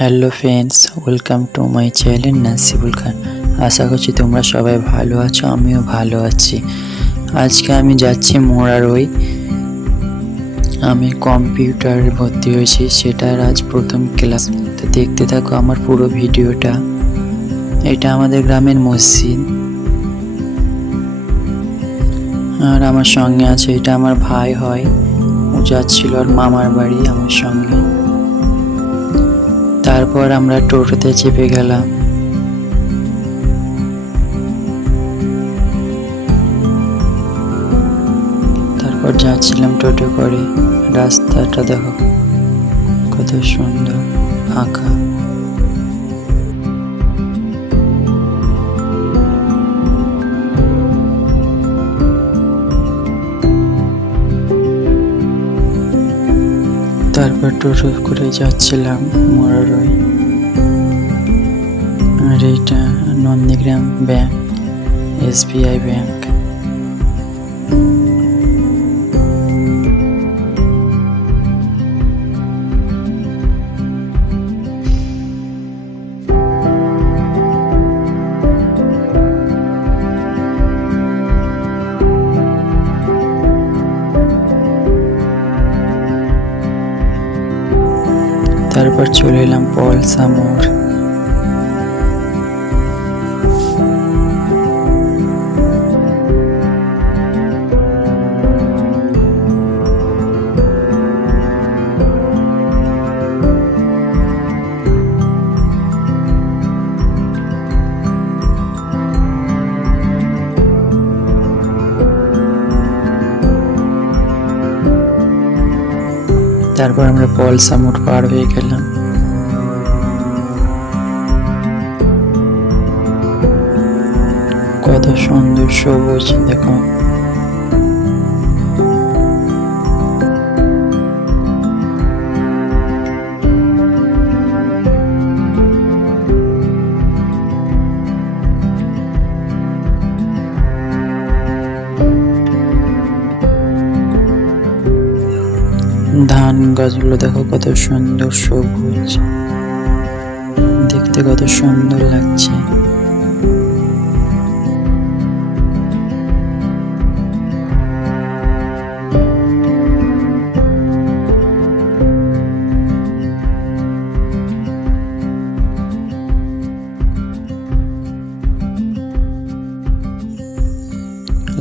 Hello friends, welcome to my channel Nasibul Khan. আশা করছি তোমরা সবাই ভালো আছো, আমিও ভালো আছি। আজকে আমি যাচ্ছি মোরারই। আমি কম্পিউটারে ভর্তি হয়েছি, সেটার আজ প্রথম ক্লাস। তো দেখতে থাকো আমার পুরো ভিডিওটা। এটা আমাদের গ্রামের মসজিদ, আর আমার সঙ্গে আছে, এটা আমার ভাই হয়। ও যাচ্ছিল ওর মামার বাড়ি আমার সঙ্গে। তারপর আমরা টোটোতে চেপে গেলাম। তারপর যাচ্ছিলাম টোটো করে। রাস্তাটা দেখো কত সুন্দর ফাঁকা। তারপর টোটো করে যাচ্ছিলাম মোরারই। আর এইটা নন্দীগ্রাম ব্যাংক, SBI ব্যাংক। তারপর চলে এলাম পলসা মোড়। তারপর আমরা পলসা মোড় পার হয়ে গেলাম। কত সুন্দর সবুজ দেখো। ধান গাছগুলো দেখো কত সুন্দর সবুজ, দেখতে কত সুন্দর লাগছে।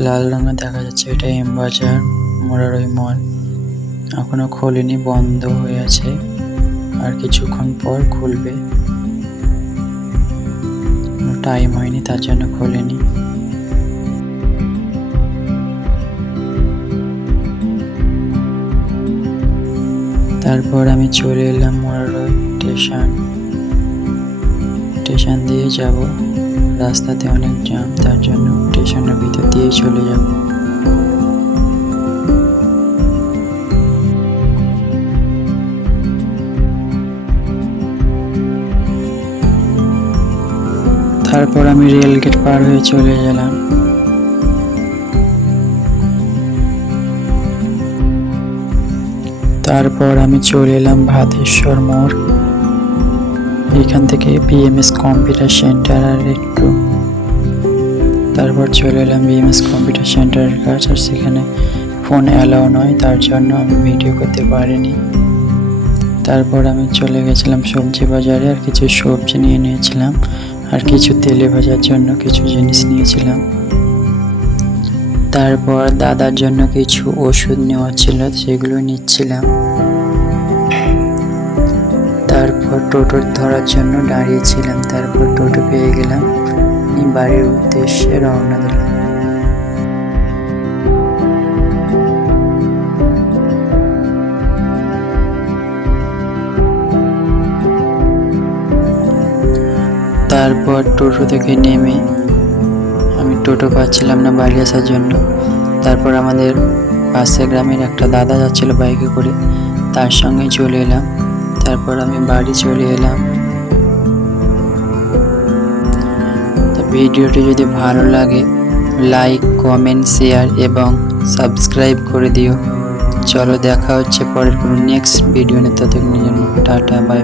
লাল রঙে দেখা যাচ্ছে, এটা এম বাজার মোরারই মল। এখনো খোলেনি, বন্ধ হয়ে আছে, আর কিছুক্ষণ পর খুলবে। টাইম হয়নি তার জন্য খোলেনি। তারপর আমি চলে এলাম মোরারই স্টেশন দিয়ে যাব। রাস্তাতে অনেক জ্যাম, তার জন্য স্টেশনের ভিতর দিয়ে চলে যাব। তারপর আমি রেলগেট পার হয়ে চলে গেলাম। তারপর আমি চলে এলাম ভাতেশ্বর মোড়। এখান থেকে BMS কম্পিউটার সেন্টার আর একটু। তারপর চলে এলাম BMS কম্পিউটার সেন্টারের কাছে, আর সেখানে ফোন অ্যালাউ নয়, তার জন্য আমি ভিডিও করতে পারিনি। তারপর আমি চলে গেছিলাম সবজি বাজারে, আর কিছু সবজি নিয়ে নিয়েছিলাম, আর কিছু তেলে ভাজার জন্য কিছু জিনিস নিয়েছিলাম। তারপর দাদার জন্য কিছু ওষুধ নেওয়া ছিল, সেগুলো নিচ্ছিলাম। তারপর টোটো ধরার জন্য দাঁড়িয়েছিলাম। তারপর টোটো পেয়ে গেলাম, বাড়ির উদ্দেশ্যে রওনা দিলাম। তারপর টোটো থেকে নেমে আমি টোটো পাচ্ছিলাম না বাড়ি আসার জন্য। তারপর আমাদের পাশের গ্রামের একটা দাদা যাচ্ছিল বাইকে করে, তার সঙ্গে চলে এলাম। তারপর আমি বাড়ি চলে এলাম। তো ভিডিওটি যদি ভালো লাগে লাইক, কমেন্ট, শেয়ার এবং সাবস্ক্রাইব করে দিও। চলো দেখা হচ্ছে পরের কোনো নেক্সট ভিডিও নিয়ে। ততক্ষণের জন্য টাটা, বাই।